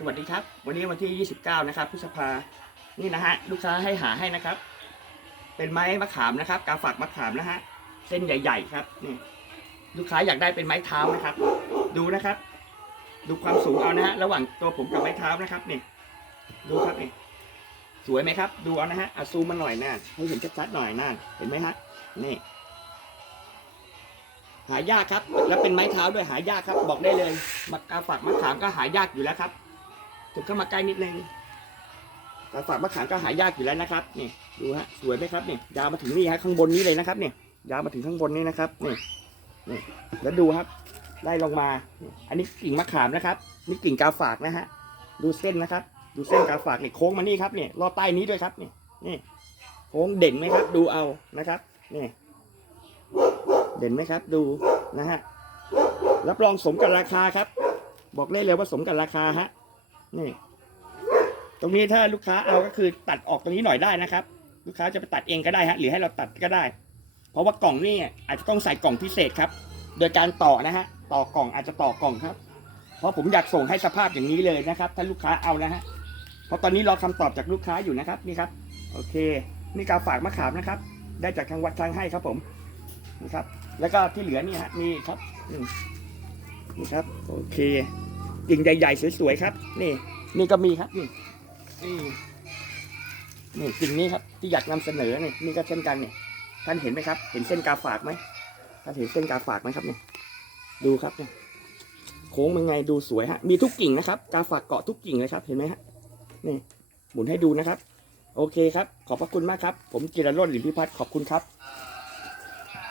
สวัสดีครับ วันนี้วันที่ 29 นะครับพฤษภา นี่นะฮะลูกค้าให้หาให้นะครับ เป็นไม้มะขามนะครับ กาฝากมะขามนะฮะเส้นใหญ่ ๆ ครับนี่ลูกค้าอยากได้เป็นไม้เท้านะครับ ดูนะครับ ดูความสูงเอานะฮะระหว่างตัวผมกับไม้เท้านะครับนี่ดูครับนี่สวยไหมครับ ดูเอานะฮะอาซูมมาหน่อยนะให้เห็นชัดๆหน่อยนะเห็นไหมฮะนี่หายากครับ แล้วเป็นไม้เท้าด้วยหายากครับ บอกได้เลยมะกาฝากมะขามก็หายากอยู่แล้วครับ ถึงเข้ามาใกล้นิดนึงกาฝากมะขามก็หายากอยู่แล้วนะครับนี่ดูฮะสวยไหมครับนี่ยาวมาถึงนี่ฮะข้างบนนี้เลยนะครับนี่ยาวมาถึงข้างบนนี้นะครับนี่นี่แล้วดูครับไล่ลงมา อันนี้กิ่งมะขามนะครับ นี่กิ่งกาฝากนะฮะดูเส้นนะครับ ดูเส้นกาฝากเนี่ยโค้งมานี่ครับเนี่ยรอบใต้นี้ด้วยครับนี่นี่โค้งเด่นไหมครับ ดูเอานะครับนี่เด่นไหมครับ ดูนะฮะรับรองสมกับราคาครับ บอกได้เลยว่าสมกับราคาฮะ นี่ ตรงนี้ถ้าลูกค้าเอาก็คือตัดออกตรงนี้หน่อยได้นะครับ ลูกค้าจะไปตัดเองก็ได้ฮะหรือให้เราตัดก็ได้ เพราะว่ากล่องนี่อาจจะต้องใส่กล่องพิเศษครับ โดยการต่อนะฮะต่อกล่องอาจจะต่อกล่องครับ เพราะผมอยากส่งให้สภาพอย่างนี้เลยนะครับ ถ้าลูกค้าเอานะฮะเพราะตอนนี้รอคำตอบจากลูกค้าอยู่นะครับนี่ครับ โอเคนี่กาฝากมะขามนะครับ ได้จากทางวัดทางให้ครับผมนี่ครับ แล้วก็ที่เหลือนี่ฮะนี่ครับมนี่ครับ โอเค กิ่งใหญ่ๆสวยๆครับ นี่ นี่ก็มีครับนี่นี่นี่กิ่งนี้ครับ ที่อยากนำเสนอนี่นี่ก็เช่นกันเนี่ยท่านเห็นไหมครับ เห็นเส้นกาฝากไหมท่านเห็นเส้นกาฝากไหมครับเนี่ยดูครับเนี่ยโค้งเป็นไงดูสวยฮะมีทุกกิ่งนะครับ กาฝากเกาะทุกกิ่งเลยครับ เห็นไหมฮะนี่หมุนให้ดูนะครับ โอเคครับ ขอบพระคุณมากครับ ผมจิรโรจน์หลิมพิพัฒน์ขอบคุณครับ